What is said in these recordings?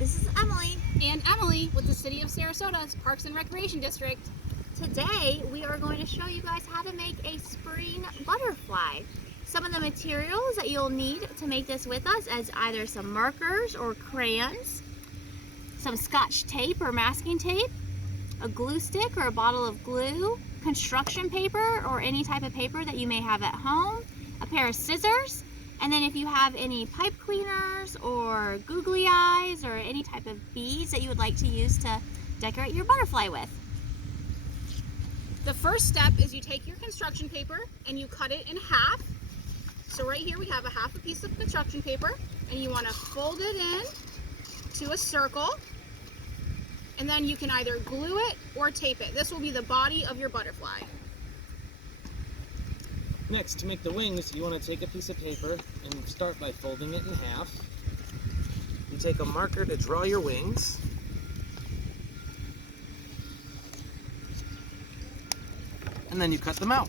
This is Emily. And Emily with the City of Sarasota's Parks and Recreation District. Today we are going to show you guys how to make a spring butterfly. Some of the materials that you'll need to make this with us is either some markers or crayons, some scotch tape or masking tape, a glue stick or a bottle of glue, construction paper or any type of paper that you may have at home, a pair of scissors, and then if you have any pipe cleaners or googly eyes or any type of beads that you would like to use to decorate your butterfly with. The first step is you take your construction paper and you cut it in half. So right here we have half a piece of construction paper, and you want to fold it in to a circle, and then you can either glue it or tape it. This will be the body of your butterfly. Next, to make the wings, you want to take a piece of paper and start by folding it in half. You take a marker to draw your wings. And then you cut them out.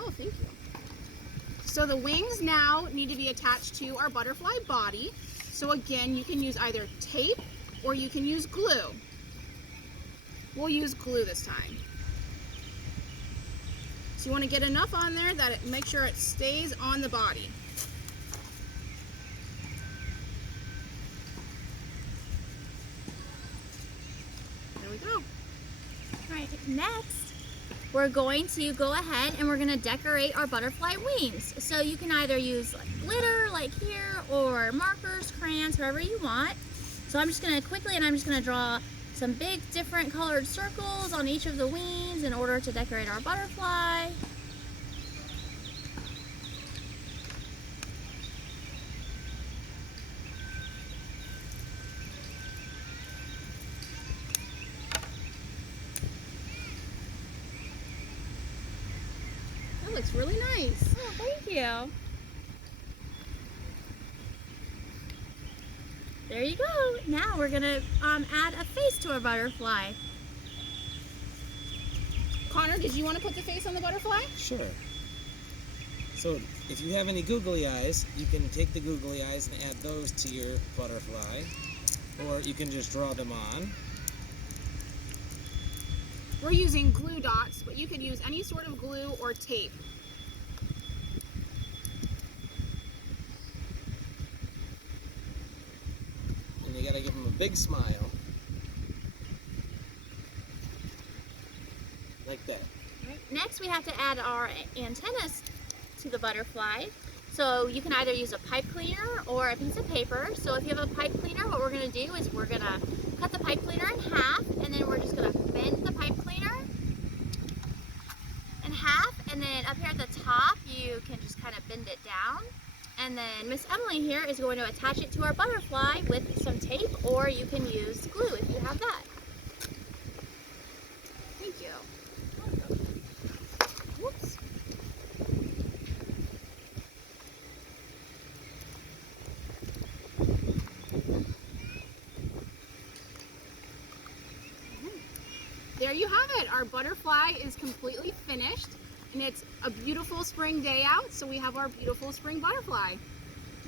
Oh, thank you. So the wings now need to be attached to our butterfly body. So again, you can use either tape or you can use glue. We'll use glue this time. So you want to get enough on there that it make sure it stays on the body. There we go. Right, next we're going to go ahead and we're going to decorate our butterfly wings. So you can either use like glitter like here or markers, crayons, whatever you want. So I'm just going to quickly draw some big different colored circles on each of the wings in order to decorate our butterfly. That looks really nice. Oh, thank you. There you go. Now we're gonna add a face to our butterfly. Connor, did you want to put the face on the butterfly? Sure. So if you have any googly eyes, you can take the googly eyes and add those to your butterfly, or you can just draw them on. We're using glue dots, but you could use any sort of glue or tape. And you gotta give them a big smile. Like that. Right. Next we have to add our antennas to the butterfly. So you can either use a pipe cleaner or a piece of paper. So if you have a pipe cleaner, what we're gonna do is we're gonna cut the pipe cleaner in half, and then we're just gonna bend the pipe cleaner in half, and then up here at the top you can just kind of bend it down. And then Miss Emily here is going to attach it to our butterfly with some tape, or you can use glue if you have that. Thank you. Whoops. There you have it. Our butterfly is completely finished, and it's a beautiful spring day out, so we have our beautiful spring butterfly.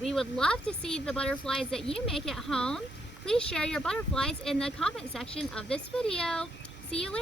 We would love to see the butterflies that you make at home. Please share your butterflies in the comment section of this video. See you later.